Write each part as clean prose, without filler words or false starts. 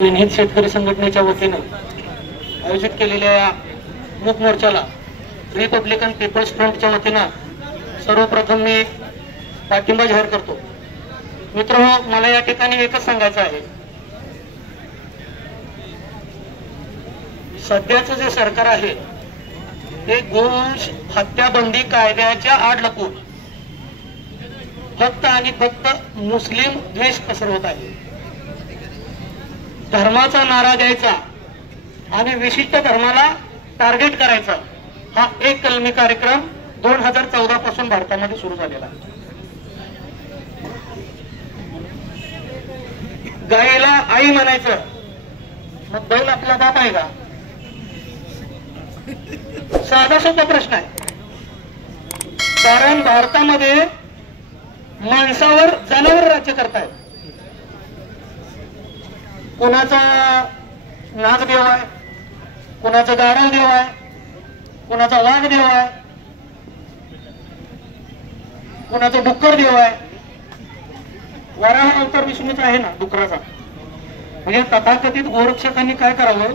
हिंद शेतकरी संघटनेच्या वतीने आयोजित केलेल्या या मूक मोर्चाला रिपब्लिकन पीपल्स फ्रंटच्या वतीने सर्वप्रथम मी पाठिंबा जाहीर करतो। मित्रांनो, मला या ठिकाणी एकच सांगायचं आहे, सध्याचं जे सरकार आहे ते गोवंश हत्याबंदी कायद्याच्या आड लपून फक्त आणि फक्त मुस्लिम द्वेष पसरवत आहे। धर्माचा नारा द्यायचा आणि विशिष्ट धर्माला टार्गेट करायचा हा एक कलमी कार्यक्रम 2014 पासून भारतामध्ये सुरू झालेला आहे। गायीला आई म्हणायचं, मग बैल आपला बाप आहे का? साधा सोपा प्रश्न आहे। कारण भारतामध्ये माणसावर जनावर राज्य करतायत। कोणाचा नाग देव आहे, कोणाचा गाढव देव आहे, कोणाचा वाघ देव आहे, कोणाचा डुक्कर देव आहे। वराह अवतार विष्णूचा आहे ना डुकराचा। म्हणजे तथाकथित गोरक्षकांनी काय करावं,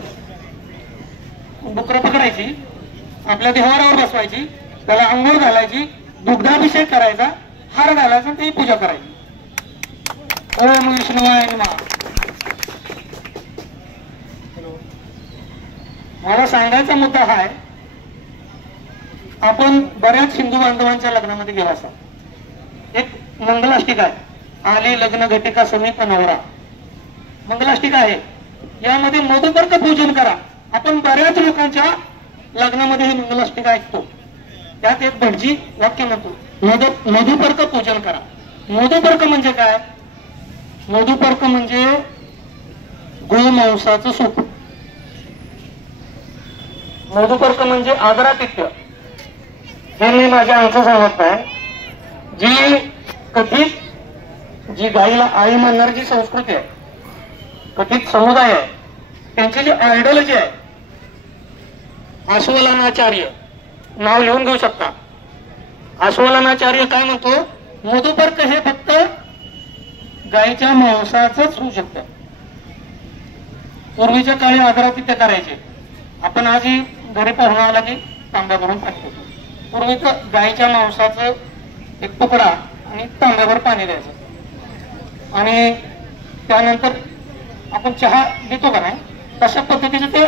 डुकर पकडायची, आपल्या देवारावर बसवायची, त्याला अंघोळ घालायची, दुग्धाभिषेक करायचा, हार घालायचा, त्याची पूजा करायची। ओम विष्णुवाय नमः। मला सांगायचा मुद्दा हा आहे, आपण बऱ्याच हिंदू बांधवांच्या लग्नामध्ये गेला असा एक मंगलाष्टिका आहे, आली लग्न घटिका समीप नवरा मंगलाष्टिका आहे। यामध्ये मधुपर्क पूजन करा। आपण बऱ्याच लोकांच्या लग्नामध्ये ही मंगलाष्टिका ऐकतो, त्यात एक भटजी वाक्य म्हणतो, मधुपर्क पूजन करा। मधुपर्क म्हणजे काय? मधुपर्क म्हणजे गोमांसाचं सूप। मधुपर्क म्हणजे आदरातिथ्य। हे मी माझ्या अंक सांगत नाही, जी कथित जी गाईला आई म्हणणारी जी संस्कृती आहे, कथित समुदाय आहे, त्यांची जी आयडियोलॉजी आहे, आश्वलानाचार्य नाव लिहून घेऊ शकता। आश्वलानाचार्य काय म्हणतो, मधुपर्क हे फक्त गायीच्या मांसाचंच होऊ शकतं। पूर्वीच्या काळी आदरातिथ्य करायचे। आपण आजही घरी पाहुणा आला की तांब्यावरून पाणी देतो। पूर्वीचं गायीच्या मांसाचं एक तुकडा आणि तांब्यावर पाणी द्यायचं आणि त्यानंतर आपण चहा देतो का नाही, तशा पद्धतीचं ते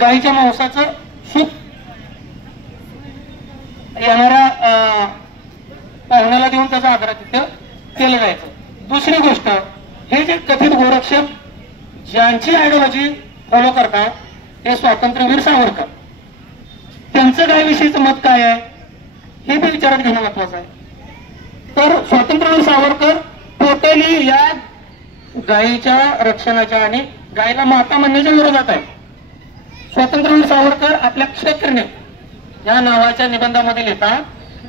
गायीच्या मांसाचं सूप येणाऱ्या पाहुण्याला देऊन त्याचं आदरातिथ्य केलं जायचं। दुसरी गोष्ट, हे जे कथित गोरक्षक ज्यांची आयडियोलॉजी फॉलो करतात हे स्वातंत्र्यवीर सावरकर, त्यांचं गायीविषयीचं मत काय आहे हे बी विचारात घेणं महत्वाचं आहे। तर स्वातंत्र्यवीर सावरकर टोटली या गायीच्या रक्षणाच्या आणि गायीला माता म्हणण्याच्या विरोधात आहे। स्वातंत्र्यवीर सावरकर आपल्या क्षेत्रने या नावाच्या निबंधामध्ये लिहितात,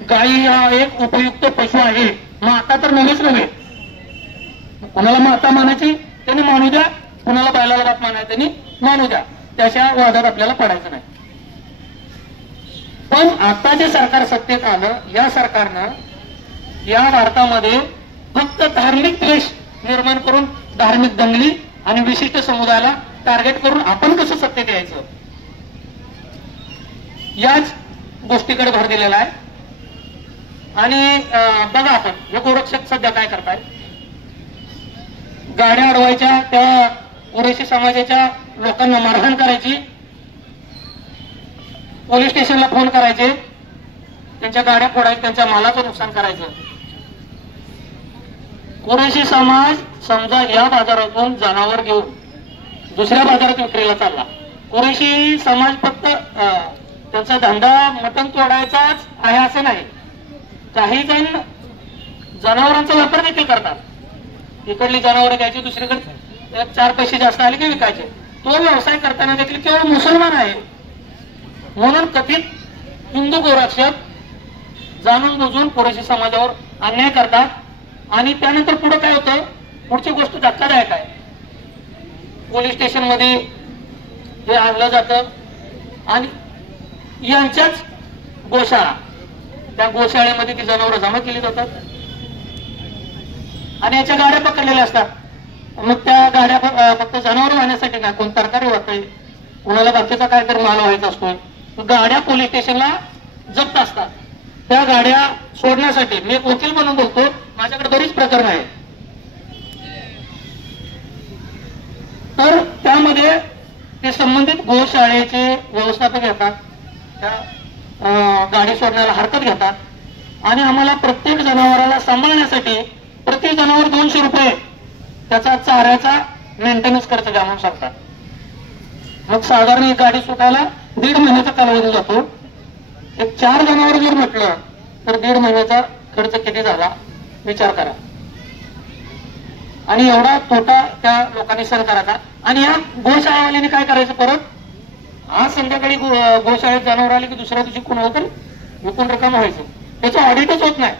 गायी हा एक उपयुक्त पशु आहे, माता तर नव्हेच नव्हे। कोणाला माता मानायची त्यांनी मानू द्या, कोणाला बैलाला बाप मानायचं त्यांनी मानू द्या, त्याच्या वादात आपल्याला पडायचं नाही। पण आता जे सरकार सत्तेत आलं, या सरकारनं या भारतामध्ये फक्त धार्मिक द्वेष निर्माण करून धार्मिक दंगली आणि विशिष्ट समुदायाला टार्गेट करून आपण कसं सत्तेत यायचं याच गोष्टीकडे भर दिलेला आहे। आणि बघा, आपण हे गोरक्षक सध्या काय करताय, गाड्या अडवायच्या, त्या कुरेशी समाजाच्या लोकांना मारहाण करायची, पोलीस स्टेशनला फोन करायचे, त्यांच्या गाड्या फोडायच्या, त्यांच्या मालाचं नुकसान करायचं। कुरेशी समाज समजा या बाजारातून जनावर घेऊन दुसऱ्या बाजारात विक्रीला चालला, कुरेशी समाज फक्त त्यांचा धंदा मटण तोडायचाच आहे असं नाही, काही जण जनावरांचा व्यापार देखील करतात। इकडली जनावर घ्यायची, दुसरीकडे 4 पैसे जास्त आले की विकायचे। तो व्यवसाय करताना देखील केवळ मुसलमान आहे म्हणून कथित हिंदू गोरक्षक जाणून बुजून कुरेशी समाजावर अन्याय करतात। आणि त्यानंतर पुढे काय होतं, पुढची गोष्ट धक्कादायक आहे। पोलीस स्टेशन मध्ये हे आणलं जातं आणि यांच्याच गोशाळा, त्या गोशाळेमध्ये ती जनावरं जमा केली जातात आणि याच्या गाड्या पकडलेल्या असतात। मग त्या गाड्या फक्त जनावर वाहण्यासाठी नाही, कोण तरकारी वाहतंय, कोणाला बाकीचा काहीतरी माल व्हायचा असतोय, गाड्या पोलीस स्टेशनला जप्त असतात. त्या गाड्या सोडण्यासाठी मी एक वकील म्हणून बोलतो, माझ्याकडे बरीच प्रकरण आहे. तर त्यामध्ये ते संबंधित गोशाळेचे व्यवस्थापक येतात, त्या गाडी सोडण्याला हरकत घेतात आणि आम्हाला प्रत्येक जनावराला सांभाळण्यासाठी प्रति जनावर 200 रुपये त्याचा चाऱ्याचा मेंटेनन्स खर्च द्या म्हणून सांगतात. मग साधारण एक गाडी सुटायला 1.5 महिन्याचा कालावधी जातो. एक 4 जनावर जर म्हटलं तर 1.5 महिन्याचा खर्च किती झाला विचार करा. आणि एवढा तोटा त्या लोकांनी सहन करायचा. आणि या गोशाळावाल्यांनी काय करायचं, परत आज संध्याकाळी गोशाळेत जनावर आले की दुसऱ्या दिवशी कोणाला तर विकून रक्कम व्हायचं, त्याचं ऑडिटच होत नाही.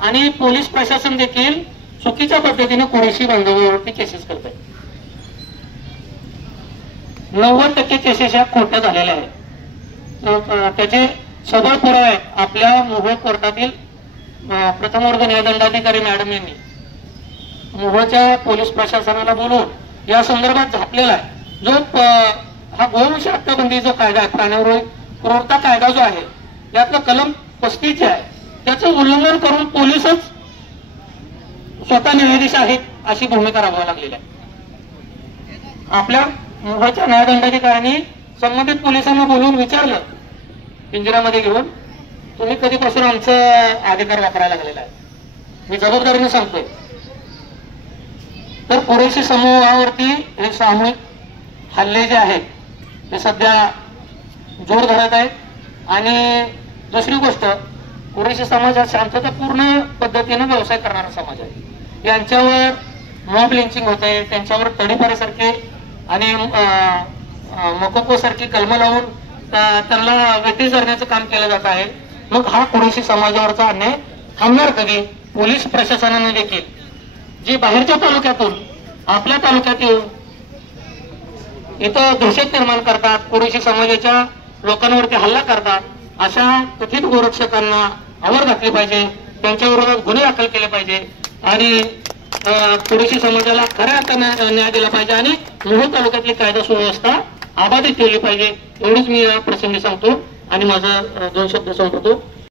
आणि पोलीस प्रशासन देखील चुकीच्या पद्धतीने कुरेशी बांधवांवरती केसेस करत आहे. 90% केसेस या खोट्या झालेल्या आहेत. त्याचे सबळ पुरावे आहेत. आपल्या मोहोळ कोर्टातील प्रथम वर्ग न्यायदंडाधिकारी मॅडम यांनी मोहोळच्या पोलीस प्रशासनाला बोलवून या संदर्भात झापलेला आहे. जो हा गोवंश हत्याबंदी जो कायदा आहे, प्राण्यावर क्रूरता कायदा जो आहे, यातलं कलम 35 आहे, त्याचं उल्लंघन करून पोलीसच स्वतः न्यायाधीश आहेत अशी भूमिका राबवावी लागलेली आहे. आपल्या मोहोळच्या न्यायदंडाधिकाऱ्यांनी संबंधित पोलिसांना बोलवून विचारलं पिंजऱ्यामध्ये घेऊन, तुम्ही कधीपासून आमचं अधिकार वापरायला लागलेला आहे. मी जबाबदारीने सांगतोय. तर कुरेशी समूहावरती हे सामूहिक हल्ले जे आहेत ते सध्या जोर धरत आहेत. आणि दुसरी गोष्ट, कुरेशी समाज हा शांततापूर्ण पद्धतीने व्यवसाय करणारा समाज आहे. यांच्यावर मॉब लिंचिंग होत आहे, त्यांच्यावर तडीपारीसारखे आणि मकोको सारखी कलम लावून त्यांना वेठीस धरण्याचं काम केलं जात आहे. मग हा कुरेशी समाजावरचा अन्याय थांबणार कधी? पोलीस प्रशासनाने देखील जे बाहेरच्या तालुक्यातून आपल्या तालुक्यात येऊन इथं दहशत निर्माण करतात, कुरेशी समाजाच्या लोकांवरती हल्ला करतात, अशा कथित गोरक्षकांना आवर घातली पाहिजे, त्यांच्या विरोधात गुन्हे दाखल केले पाहिजे आणि कुरेशी समाजाला खऱ्या अर्थाने न्याय दिला पाहिजे आणि मोहोळ तालुक्यातली कायदा सुव्यवस्था अबाधित ठेवली पाहिजे. एवढीच मी या प्रसंगी सांगतो आणि माझा 2 शब्द संपवतो.